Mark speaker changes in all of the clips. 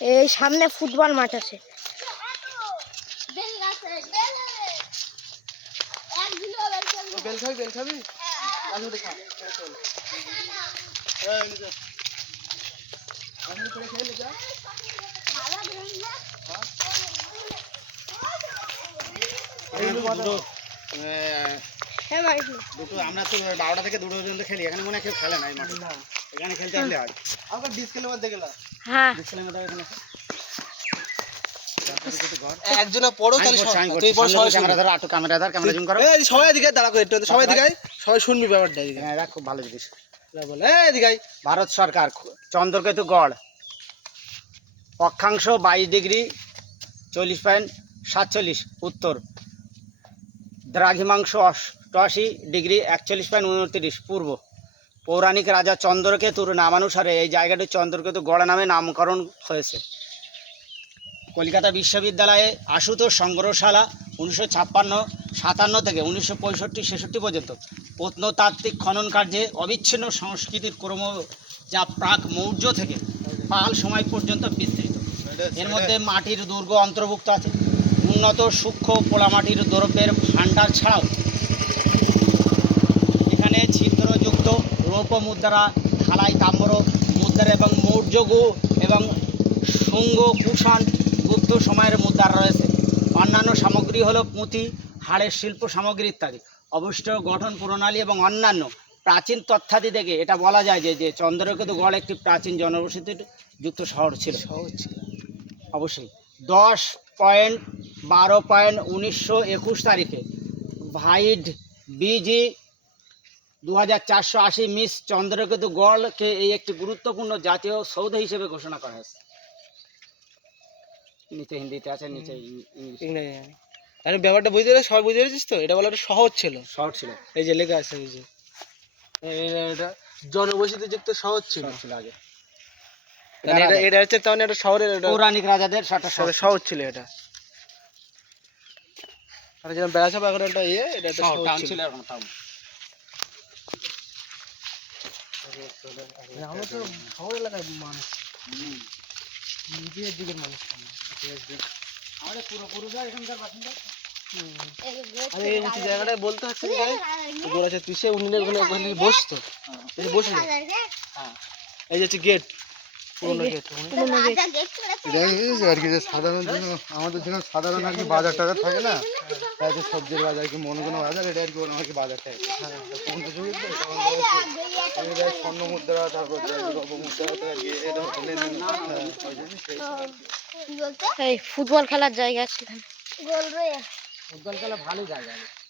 Speaker 1: এই সামনে ফুটবল মাঠ আছে। হ্যাঁ?
Speaker 2: আমরা তো বারোটা থেকে দুটো পর্যন্ত খেলি এখানে মনে হয় কেউ খেলে না এই মাঠে।
Speaker 3: না।
Speaker 2: এখানে খেলতে আসলে হয়
Speaker 3: আবার
Speaker 1: হ্যাঁ।
Speaker 2: দেখছিলাম এটা এখানে।
Speaker 3: একজনে পড়ো তাহলে তুই। সবাই
Speaker 2: ক্যামেরা ধর আটু ক্যামেরা ধর ক্যামেরা জুম করো।
Speaker 3: এই সবাই দিকে দাঁড়া করে একটু সবাই দিকে সবাই শুনবি ব্যাপারটা এদিকে।
Speaker 2: হ্যাঁ, এটা খুব ভালো জিনিস।
Speaker 3: বল এই এদিকে
Speaker 2: ভারত সরকার চন্দ্রকেতু গড়। অক্ষাংশ বাইশ ডিগ্রি চল্লিশ পয়েন্ট সাতচল্লিশ উত্তর। দ্রাঘিমাংশ অষ্টআশি ডিগ্রি একচল্লিশ পয়েন্ট উনত্রিশ পূর্ব। পৌরাণিক রাজা চন্দ্রকেতুর নামানুসারে এই জায়গাটি চন্দ্রকেতু গড়া নামে নামকরণ হয়েছে। কলকাতা বিশ্ববিদ্যালয়ে আশুতোষ সংগ্রহশালা উনিশশো ছাপ্পান্ন, সাতান্ন থেকে উনিশশো পঁয়ষট্টি, ছেষট্টি পর্যন্ত। প্রত্নতাত্ত্বিক খনন কার্যে অবিচ্ছিন্ন সংস্কৃতির ক্রম যা প্রাক মৌর্য থেকে পাল সময় পর্যন্ত বিস্তৃত। এর মধ্যে মাটির দুর্গ অন্তর্ভুক্ত আছে। উন্নত সূক্ষ্ম পোড়ামাটির দ্রব্যের ভাণ্ডার ছাড়াও এখানে ছিদ্রযুক্ত রৌপ্য মুদ্রা থালাই তাম্র মুদ্রা এবং মৌর্য গু এবং শুঙ্গ কুষাণ গুপ্ত সময়ের মুদ্রা রয়েছে। অন্যান্য সামগ্রী হলো পুঁতি হাড়ের শিল্প সামগ্রী ইত্যাদি। অবশিষ্ট গঠন প্রণালী এবং অন্যান্য প্রাচীন তথ্যাদি থেকে এটা বলা যায় যে যে চন্দ্রকেতু গড় একটি প্রাচীন জনবসতির যুক্ত শহর ছিল। শহর ছিল। অবশ্যই। দশ পয়েন্ট বারো পয়েন্ট উনিশশো একুশ তারিখে ভাইড বিজি দু হাজার চারশো আশি মিস চন্দ্রকেতু গড়কে এই একটি গুরুত্বপূর্ণ জাতীয় সৌধ হিসেবে ঘোষণা করা হয়েছে। নিচে হিন্দিতে আছে নিচে
Speaker 3: জানি। আরে ব্যাপারটা বুঝতে পেরেছিস সবাই বুঝতে পেরেছিস তো? এটা শহর ছিল।
Speaker 2: ছিল।
Speaker 3: এই যে লেখা আছে এই যে। এটা শহর ছিল।
Speaker 2: ছিল আগে।
Speaker 3: মানে এটা এটা হচ্ছে মানে শহরের
Speaker 2: পৌরাণিক রাজাদের শহর
Speaker 3: ছিল। এটা। আর যেরকম এখন একটা ইয়ে এটা একটা
Speaker 2: শহর,
Speaker 3: ছিল।
Speaker 2: ছিল এখন টাউন
Speaker 3: মানে আমরা তো শহর এলাকার মানুষ। নিজের দিকের মানুষ। আমরা।
Speaker 2: আমাদের পূর্বপুরুষরা এখানকার বাসিন্দা।
Speaker 3: আরে এই হচ্ছে জায়গাটা বলতে হচ্ছে পিছিয়ে উনি ওখানে ওখানে বসতো। বসে যে
Speaker 2: হ্যাঁ।
Speaker 3: এই যে হচ্ছে গেট
Speaker 4: আর কি যে সাধারণ যেন- আমাদের সাধারণ আর কি বাজার টাজার থাকে না তাই যে সবজির বাজার কি মন কোনো বাজার এটা আর কি ওরকম আর কি বাজার থাকে পনেরো যুগের তো তখন ধরো হচ্ছে এই যে স্বর্ণ মুদ্রা তারপর এই হ্যাঁ,
Speaker 1: ফুটবল খেলার জায়গা আছে
Speaker 2: ফুটবল খেলা ভালো জায়গা।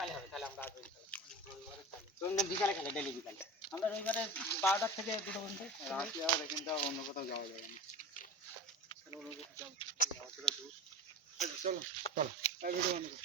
Speaker 2: কালে হবে তাহলে আমরা আসব রবিবার বিকালে খেলে ডেলি বিকালে। আমরা রবিবারে বারোটার থেকে দুটো পর্যন্ত
Speaker 4: রাতে আর এখানটা অন্য কোথাও যাওয়া যাবে না। চলো চলো।
Speaker 2: চলো।
Speaker 4: এই ভিডিও বানাবো।